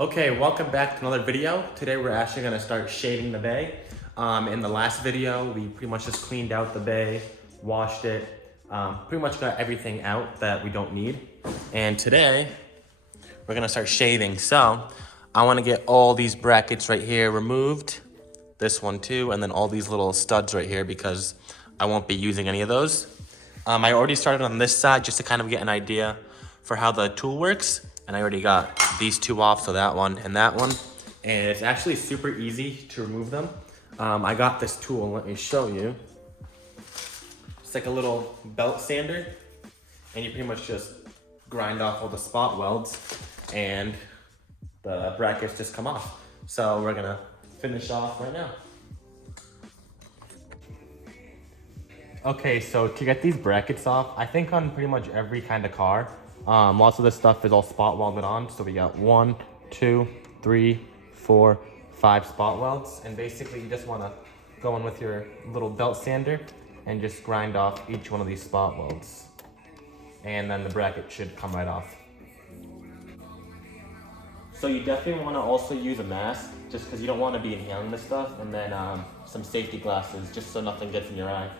Okay, welcome back to another video. Today we're actually gonna start shaving the bay. In the last video, we pretty much just cleaned out the bay, washed it, pretty much got everything out that we don't need. And today, we're gonna start shaving. So, I wanna get all these brackets right here removed, this one too, and then all these little studs right here because I won't be using any of those. I already started on this side just to kind of get an idea for how the tool works. And I already got these two off, so that one and that one. And it's actually super easy to remove them. I got this tool, let me show you. It's like a little belt sander. And you pretty much just grind off all the spot welds and the brackets just come off. So we're gonna finish off right now. Okay, so to get these brackets off, I think on pretty much every kind of car, lots of this stuff is all spot welded on. So we got 1, 2, 3, 4, 5 spot welds. And basically you just wanna go in with your little belt sander and just grind off each one of these spot welds. And then the bracket should come right off. So you definitely wanna also use a mask just because you don't wanna be inhaling this stuff, and then some safety glasses just so nothing gets in your eye.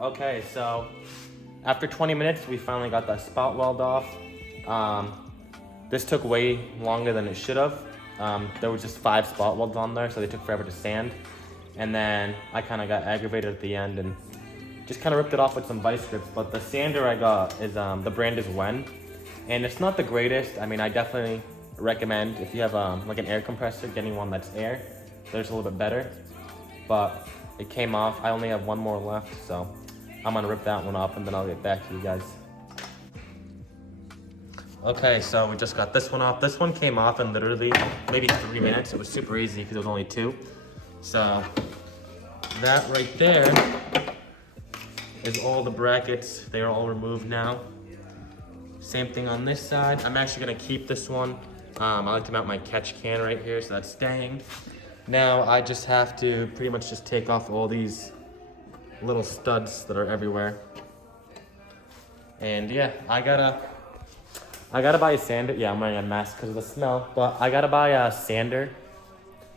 Okay, so after 20 minutes, we finally got the spout weld off. This took way longer than it should have. There was just 5 spot welds on there, so they took forever to sand. And then I kind of got aggravated at the end and just kind of ripped it off with some vice grips. But the sander I got is, the brand is Wen. And it's not the greatest. I mean, I definitely recommend if you have like an air compressor, getting one that's air. There's a little bit better. But it came off. I only have one more left, so I'm gonna rip that one off and then I'll get back to you guys. Okay, so we just got this one off. This one came off in literally maybe 3 minutes. It was super easy because it was only 2. So that right there is all the brackets. They are all removed now. Same thing on this side. I'm actually gonna keep this one. I like to mount my catch can right here, so that's staying. Now I just have to pretty much just take off all these little studs that are everywhere. And yeah, I gotta buy a sander. Yeah, I'm wearing a mask because of the smell, but I gotta buy a sander.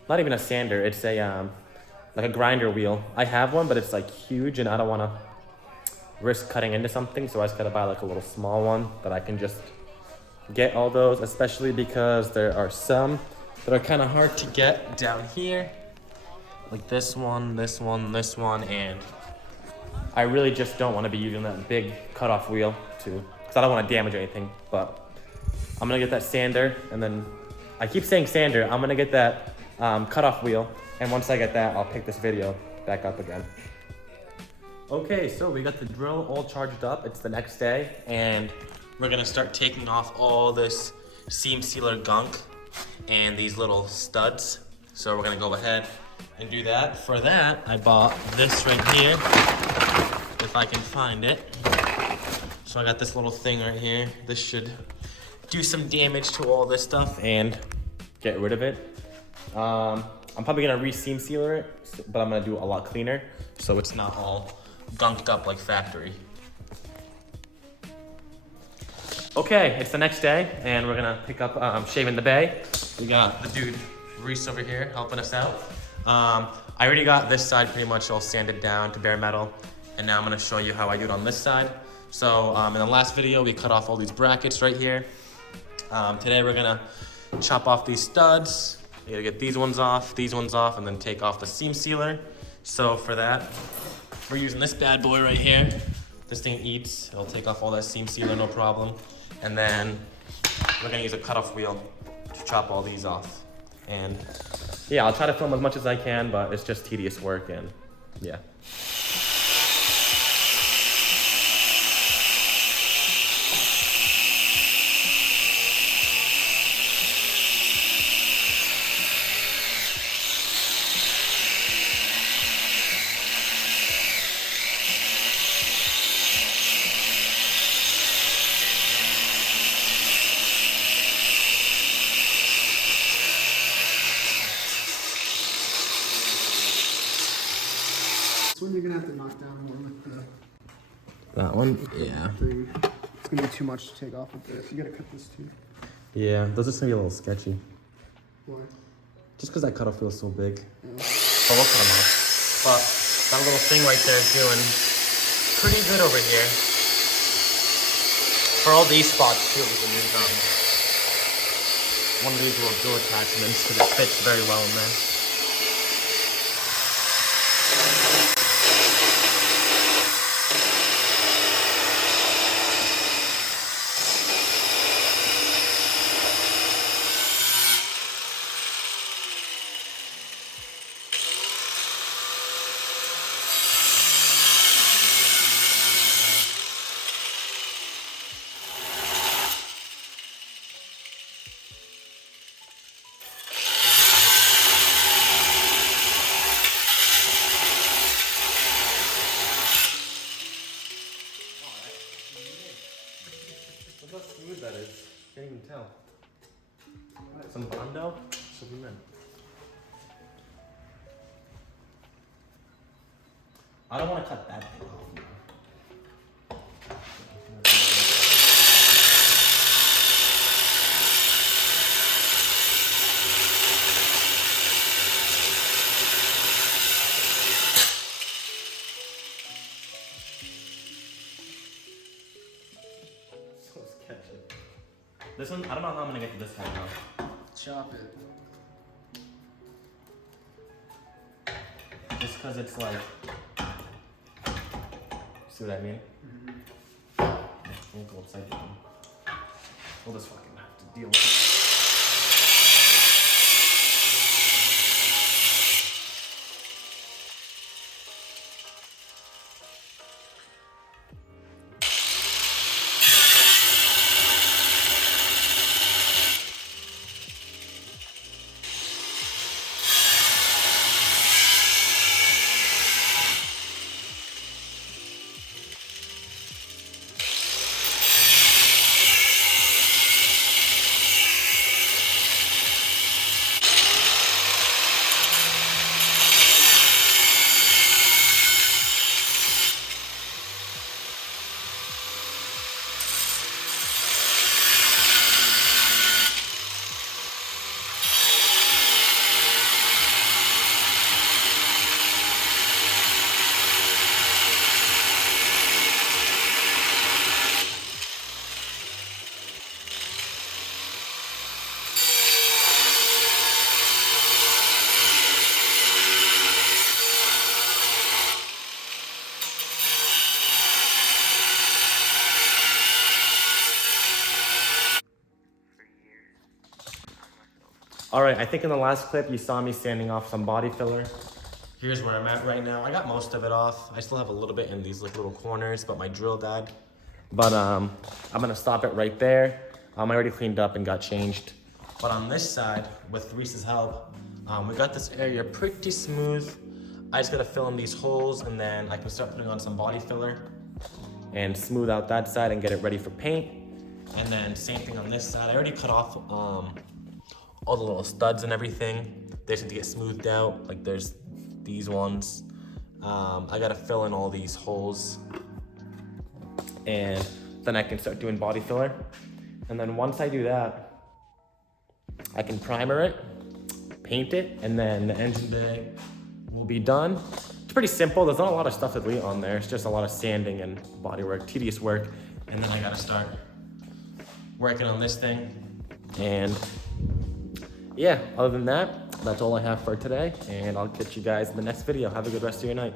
Not even a sander, it's a like a grinder wheel. I have one, but it's like huge and I don't wanna risk cutting into something, so I just gotta buy like a little small one that I can just get all those, especially because there are some that are kind of hard to get down here. Like this one, this one, this one, and I really just don't want to be using that big cutoff wheel because I don't want to damage anything. But I'm gonna get that sander, and then I keep saying sander. I'm gonna get that cutoff wheel, and once I get that, I'll pick this video back up again. Okay, so we got the drill all charged up. It's the next day, and we're gonna start taking off all this seam sealer gunk and these little studs. So we're gonna go ahead and do that. For that, I bought this right here, if I can find it. So I got this little thing right here. This should do some damage to all this stuff and get rid of it. I'm probably gonna re-seam sealer it, but I'm gonna do it a lot cleaner so it's not all gunked up like factory. Okay, it's the next day and we're gonna pick up shaving the bay. We got the dude Reese over here helping us out. I already got this side pretty much all sanded down to bare metal, and now I'm gonna show you how I do it on this side. So in the last video, we cut off all these brackets right here. Today we're gonna chop off these studs. You gotta get these ones off, and then take off the seam sealer. So for that, we're using this bad boy right here. This thing eats. It'll take off all that seam sealer, no problem. And then we're gonna use a cutoff wheel to chop all these off. And yeah, I'll try to film as much as I can, but it's just tedious work and yeah. This one you're gonna have to knock down more with the That one? Yeah. thing. It's gonna be too much to take off with this. You gotta cut this too. Yeah, those are gonna be a little sketchy. Why? Just because that cutoff feels so big. Yeah. But we'll cut them off. But that little thing right there is doing pretty good over here. For all these spots too, we can use one of these little drill attachments because it fits very well in there. Look how smooth that is. Can't even tell. Some Bondo? Should be meant. I don't want to cut that thing off. So sketchy. This one, I don't know how I'm gonna get to this guy now. Chop it. Just because it's like, see what I mean? Don't go upside down. We'll just fucking have to deal with it. All right, I think in the last clip you saw me sanding off some body filler. Here's where I'm at right now. I got most of it off. I still have a little bit in these like little corners, but my drill died. But I'm gonna stop it right there. I already cleaned up and got changed. But on this side, with Reese's help, we got this area pretty smooth. I just gotta fill in these holes and then I can start putting on some body filler and smooth out that side and get it ready for paint. And then same thing on this side. I already cut off all the little studs and everything. They just need to get smoothed out. Like there's these ones. I gotta fill in all these holes and then I can start doing body filler. And then once I do that, I can primer it, paint it, and then the engine bay will be done. It's pretty simple. There's not a lot of stuff to do on there. It's just a lot of sanding and body work, tedious work. And then I gotta start working on this thing. And yeah, other than that, that's all I have for today. And I'll catch you guys in the next video. Have a good rest of your night.